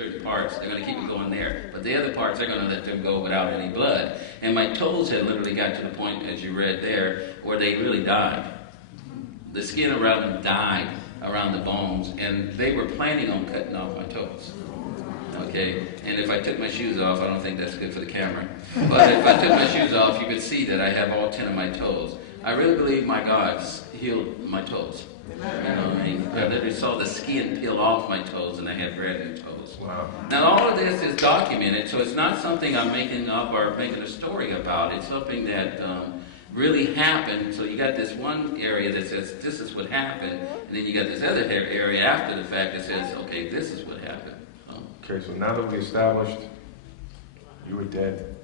certain parts, they're going to keep it going there. But the other parts, they're going to let them go without any blood. And my toes had literally got to the point, as you read there, where they really died. The skin around them died around the bones, and they were planning on cutting off my toes. Okay, and if I took my shoes off, I don't think that's good for the camera, but if I took my shoes off, you could see that I have all 10 of my toes. I really believe my God healed my toes. You know, I literally saw the skin peel off my toes, and I had red in toes. Wow. Now, all of this is documented, so it's not something I'm making up or making a story about. It's something that really happened. So you got this one area that says, this is what happened, and then you got this other area after the fact that says, okay, this is what happened. Okay, so now that we established you were dead,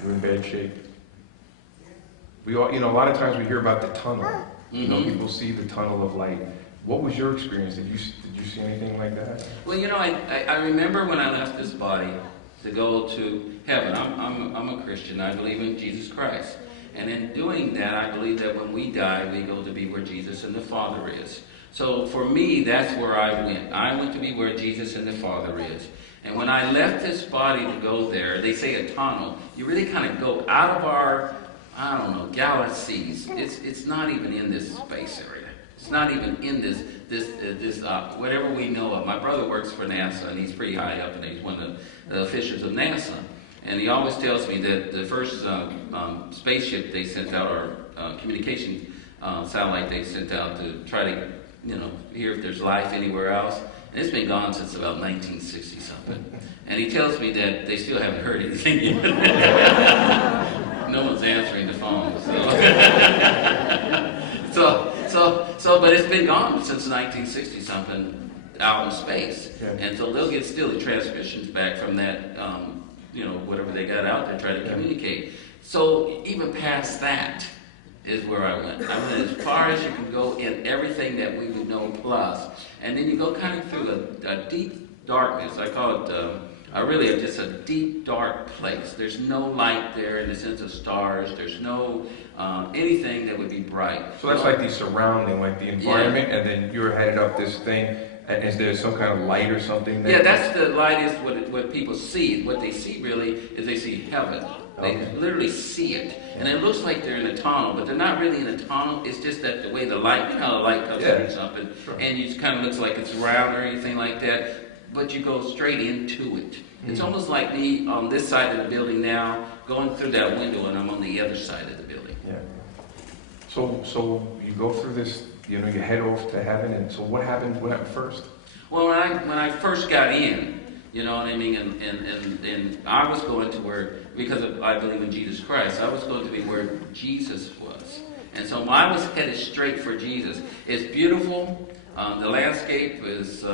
you were in bad shape. We all, a lot of times we hear about the tunnel. People see the tunnel of light. What was your experience? Did you see anything like that? Well, I remember when I left this body to go to heaven. I'm a Christian. I believe in Jesus Christ. And in doing that, I believe that when we die, we go to be where Jesus and the Father is. So for me, that's where I went. I went to be where Jesus and the Father is. And when I left this body to go there, they say a tunnel. You really kind of go out of our, galaxies. It's not even in this space area. It's not even in this whatever we know of. My brother works for NASA, and he's pretty high up, and he's one of the officials of NASA. And he always tells me that the first spaceship they sent out, or communication satellite they sent out to try to, hear if there's life anywhere else. And it's been gone since about 1960 something. And he tells me that they still haven't heard anything yet. No one's answering the phone. But it's been gone since 1960 something out in space. Yeah. And so they'll get still the transmissions back from that, whatever they got out there trying to communicate. So even past that is where I went. I went as far as you can go in everything that we would know plus. And then you go kind of through a deep darkness. I call it just a deep, dark place. There's no light there in the sense of stars. There's no anything that would be bright. So that's like the surrounding, like the environment, and then you're headed up this thing. And is there some kind of light or something? That's the light is what people see. What they see really is they see heaven. They literally see it. And it looks like they're in a tunnel, but they're not really in a tunnel. It's just that the way the light, how the light comes through something, and it kind of looks like it's round or anything like that, but you go straight into it. It's almost like me on this side of the building now, going through that window, and I'm on the other side of the building. Yeah. So you go through this, you head off to heaven, and so what happened first? Well, when I first got in, you know what I mean, and I was going to where, because I believe in Jesus Christ, I was going to be where Jesus was. And so I was headed straight for Jesus. It's beautiful. The landscape is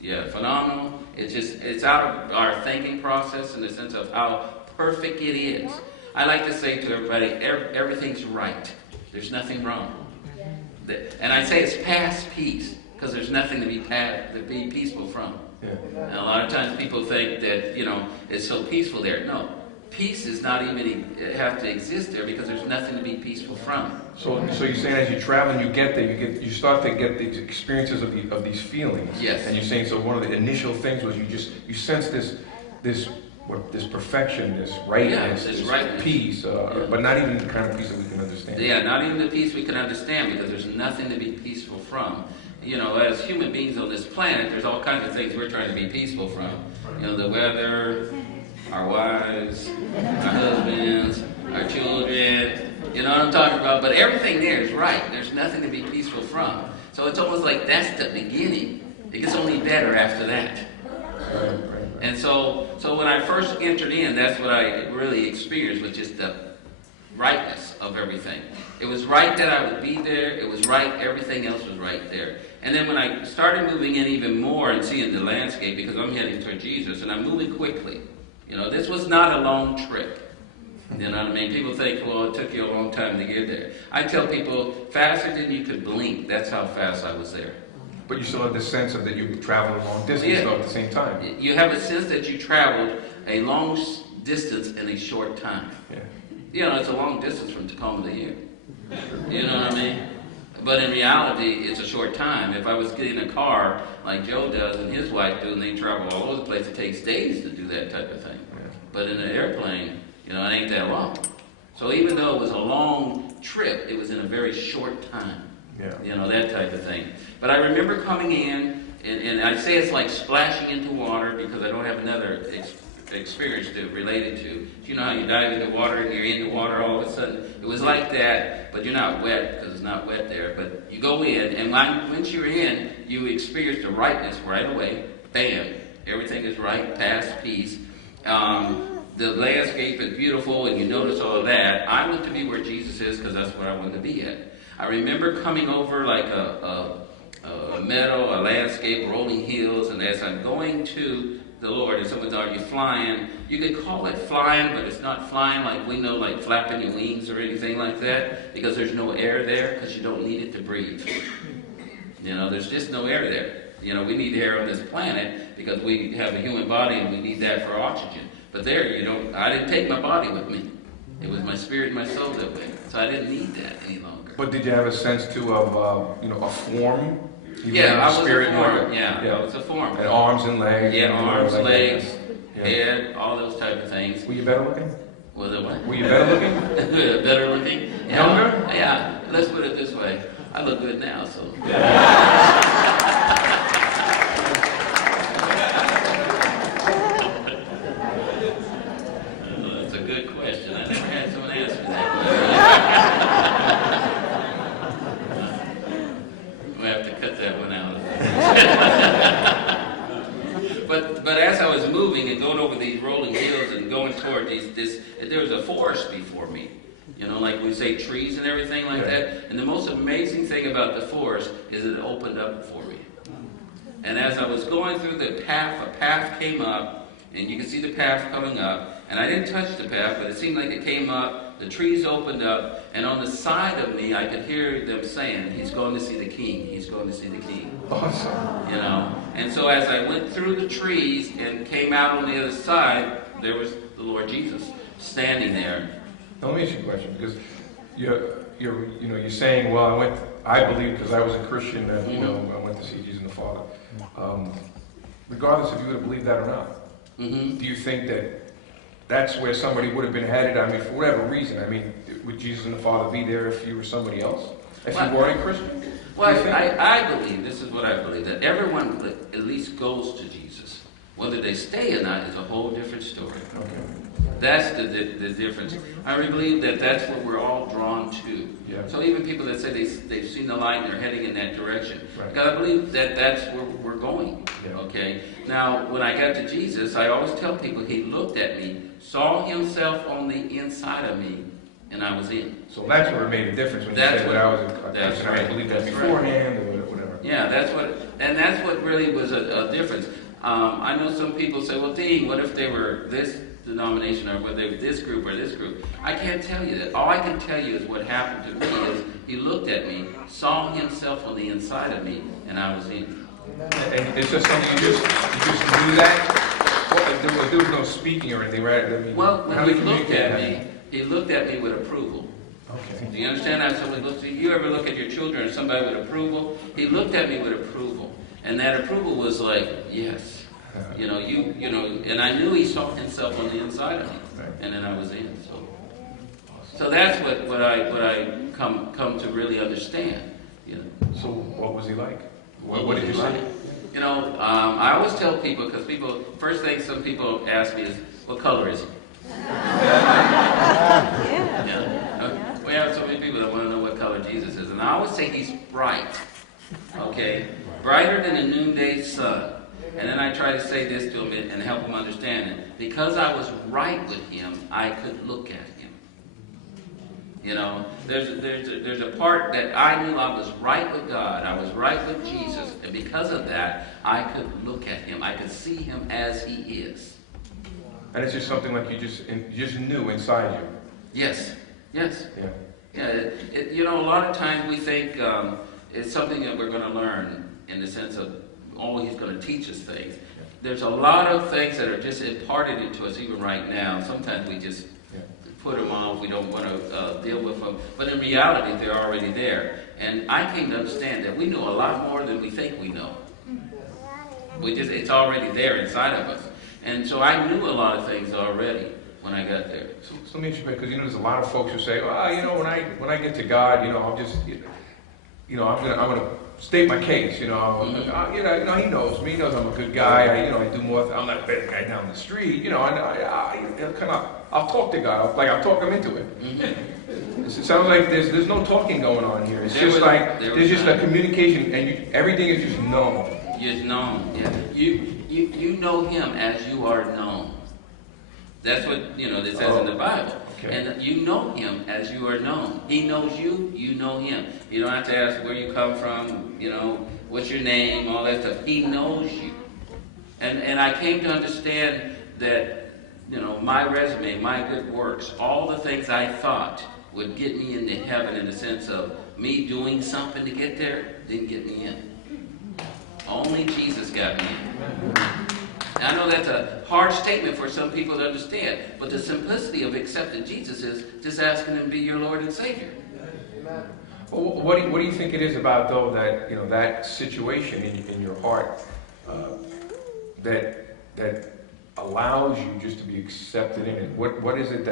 phenomenal. It's out of our thinking process in the sense of how perfect it is. I like to say to everybody, everything's right. There's nothing wrong. And I say it's past peace, because there's nothing to be peaceful from. Yeah. And a lot of times people think that, it's so peaceful there. No, peace is not even have to exist there, because there's nothing to be peaceful from. So you're saying as you travel and you get there, you start to get the experiences of these feelings. Yes. And you're saying, so one of the initial things was you sense this perfection, this rightness, this peace, but not even the kind of peace that we can understand. Yeah, not even the peace we can understand, because there's nothing to be peaceful from. As human beings on this planet, there's all kinds of things we're trying to be peaceful from. The weather, our wives, our husbands, our children, you know what I'm talking about? But everything there is right. There's nothing to be peaceful from. So it's almost like that's the beginning. It gets only better after that. And so when I first entered in, that's what I really experienced, was just the rightness of everything. It was right that I would be there. It was right. Everything else was right there. And then when I started moving in even more and seeing the landscape, because I'm heading toward Jesus, and I'm moving quickly. This was not a long trip. You know what I mean? People think, well, it took you a long time to get there. I tell people, faster than you could blink. That's how fast I was there. But you still have the sense of that you traveled a long distance though, at the same time. You have a sense that you traveled a long distance in a short time. Yeah. It's a long distance from Tacoma to here. You know what I mean? But in reality, it's a short time. If I was getting a car like Joe does and his wife do, and they travel all over the place, it takes days to do that type of thing. But in an airplane, it ain't that long. So even though it was a long trip, it was in a very short time. That type of thing. But I remember coming in, and I say it's like splashing into water because I don't have another experience to relate it to. You know how you dive into water and you're in the water all of a sudden? It was like that, but you're not wet because it's not wet there. But you go in, and once you're in, you experience the rightness right away. Bam. Everything is right, past, peace. The landscape is beautiful, and you notice all of that. I want to be where Jesus is because that's where I want to be at. I remember coming over like a meadow, a landscape, rolling hills, and as I'm going to the Lord, and someone's, are you flying? You could call it flying, but it's not flying like we know, like flapping your wings or anything like that, because there's no air there, because you don't need it to breathe. There's just no air there. We need air on this planet because we have a human body and we need that for oxygen. But there, I didn't take my body with me. It was my spirit and my soul that went. So I didn't need that any longer. But did you have a sense too of, a form? I was a form. I was a form. And arms and legs. Yeah, arms, legs, head, all those type of things. Were you better looking? Was it what? Were you better looking? Better looking? Younger? Yeah. Let's put it this way. I look good now, so. That's a good question. I never had someone answer that question. We'll have to cut that one out. But as I was moving and going over these rolling hills and going toward there was a forest before me. Like we say trees and everything like that. And the most amazing thing about the forest is it opened up for me. And as I was going through the path, a path came up, and you can see the path coming up. And I didn't touch the path, but it seemed like it came up. The trees opened up, and on the side of me, I could hear them saying, "He's going to see the King. He's going to see the King." Awesome. And so as I went through the trees and came out on the other side, there was the Lord Jesus standing there. Now, let me ask you a question, because you're saying, well, I believe because I was a Christian that I went to see Jesus and the Father. Regardless if you would have believed that or not, do you think that that's where somebody would have been headed? I mean, for whatever reason. I mean, would Jesus and the Father be there if you were somebody else? If you weren't a Christian? Well, I believe, this is what I believe, that everyone at least goes to Jesus. Whether they stay or not is a whole different story. Okay. That's the difference. I really believe that that's what we're all drawn to. Yeah. So even people that say they've seen the light and they're heading in that direction, right. because I believe that that's where we're going. Yeah. Okay. Now, when I got to Jesus, I always tell people He looked at me, saw Himself on the inside of me, and I was in. So that's where it made a difference when you said that I was a Christian. I believed that beforehand or whatever. Yeah, that's what really was a difference. I know some people say, well, Dean, what if they were this denomination or whether they were this group or this group? I can't tell you that. All I can tell you is what happened to me is He looked at me, saw Himself on the inside of me, and I was in. And it's just something you just knew that? Well, there was no speaking or anything, right? I mean, well, when He looked at me, He looked at me with approval. Okay. Do you understand how someone looks at you? You ever look at your children or somebody with approval? He looked at me with approval. And that approval was like, yes. And I knew He saw Himself on the inside of me. Right. And then I was in. So that's what I come to really understand. So what was He like? What did you say? I always tell people, because first thing some people ask me is, what color is He? We have so many people that want to know what color Jesus is. And I always say He's bright. Okay? Brighter than a noonday sun. And then I try to say this to them and help them understand it. Because I was right with Him, I could look at Him. There's a part that I knew I was right with God. I was right with Jesus. And because of that, I could look at Him. I could see Him as He is. And it's just something like you just knew inside you. Yes. Yes. Yeah. Yeah. A lot of times we think it's something that we're going to learn in the sense of, He's going to teach us things. There's a lot of things that are just imparted into us even right now. Sometimes we just put them off, we don't want to deal with them. But in reality, they're already there. And I came to understand that we know a lot more than we think we know. It's already there inside of us. And so I knew a lot of things already when I got there. So let me ask you, because there's a lot of folks who say, well, when I get to God, I'll just, I'm gonna state my case, He knows me, he knows I'm a good guy, I do more, I'm not a bad guy down the street, and I'll talk to God, I'll talk him into it. It sounds like there's no talking going on here. It's just like there's just a communication, and everything is just known. Just known, yeah. You know Him as you are known. That's what it says in the Bible. Okay. And you know Him as you are known. He knows you, you know Him. You don't have to ask where you come from, what's your name, all that stuff. He knows you. And I came to understand that, my resume, my good works, all the things I thought would get me into heaven in the sense of me doing something to get there, didn't get me in. Only Jesus got me in. And I know that's a hard statement for some people to understand, but the simplicity of accepting Jesus is just asking Him to be your Lord and Savior. Well, what do you think it is about, though, that that situation in your heart that allows you just to be accepted in it? What is it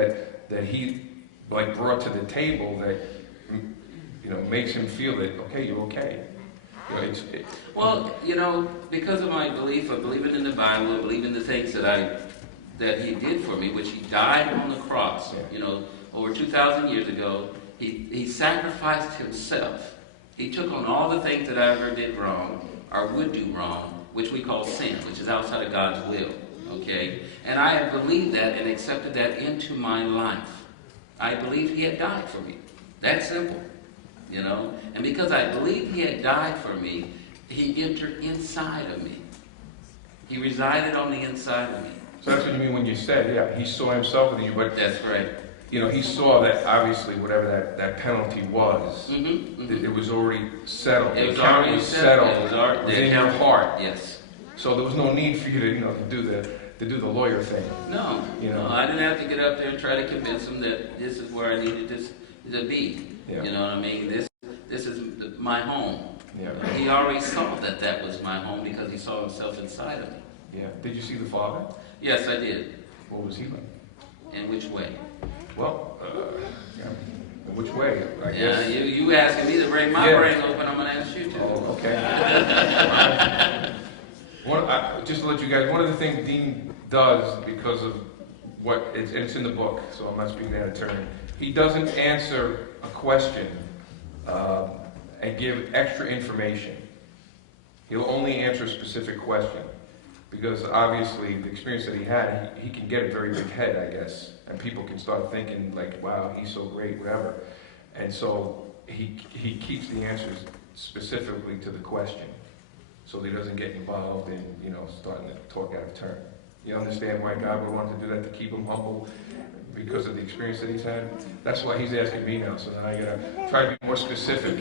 that He brought to the table that makes Him feel that you're okay? Because of my belief of believing in the Bible, believing the things that He did for me, which He died on the cross, over 2,000 years ago. He sacrificed Himself. He took on all the things that I ever did wrong, or would do wrong, which we call sin, which is outside of God's will. Okay? And I have believed that and accepted that into my life. I believed He had died for me. That's simple. And because I believed He had died for me, He entered inside of me. He resided on the inside of me. So that's what you mean when you said, He saw Himself in you, but that's right. He saw that obviously whatever that penalty was, it was already settled. It was already settled. It was in your heart. Yes. So there was no need for you to do the lawyer thing. No. No, I didn't have to get up there and try to convince Him that this is where I needed this to be. Yeah. You know what I mean? This is my home. Yeah. He already saw that was my home because He saw Himself inside of me. Yeah. Did you see the Father? Yes, I did. What was He like? In which way? Well, in which way? I guess. You asking me to break my brain open, I'm going to ask you to. Oh, okay. Just to let you guys, one of the things Dean does, because of it's in the book, so I'm not speaking out of turn, he doesn't answer a question and give extra information. He'll only answer a specific question. Because obviously the experience that he had, he can get a very big head, I guess. And people can start thinking wow, he's so great, whatever. And so he keeps the answers specifically to the question. So he doesn't get involved in, starting to talk out of turn. You understand why God would want to do that, to keep him humble because of the experience that he's had? That's why He's asking me now, so now I gotta try to be more specific.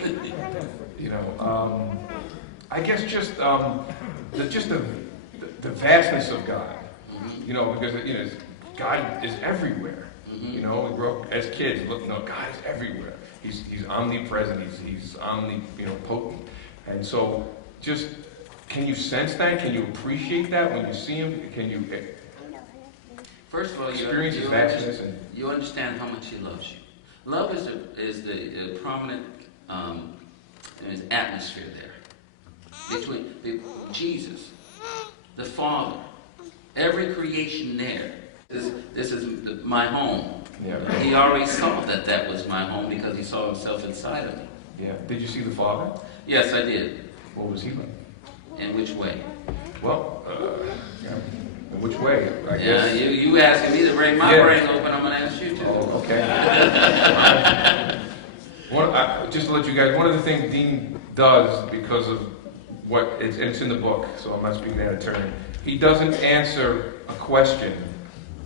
I guess just the vastness of God, because God is everywhere. We grow up as kids. Look, God is everywhere. He's omnipresent. He's omnipotent. And so, just can you sense that? Can you appreciate that when you see Him? Can you? First of all, experience His vastness, and you understand how much He loves you. Love is the prominent atmosphere there between Jesus, the Father, every creation there. This is my home. Yeah. He already saw that was my home because He saw Himself inside of me. Yeah. Did you see the Father? Yes, I did. What was He like? In which way? Well, in which way? I guess. You asking me to break my brain open, I'm going to ask you to. Oh, okay. Just to let you guys, one of the things Dean does, because of it's in the book, so I'm not speaking out of turn, he doesn't answer a question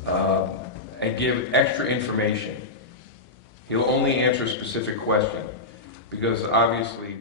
and give extra information. He'll only answer a specific question, because obviously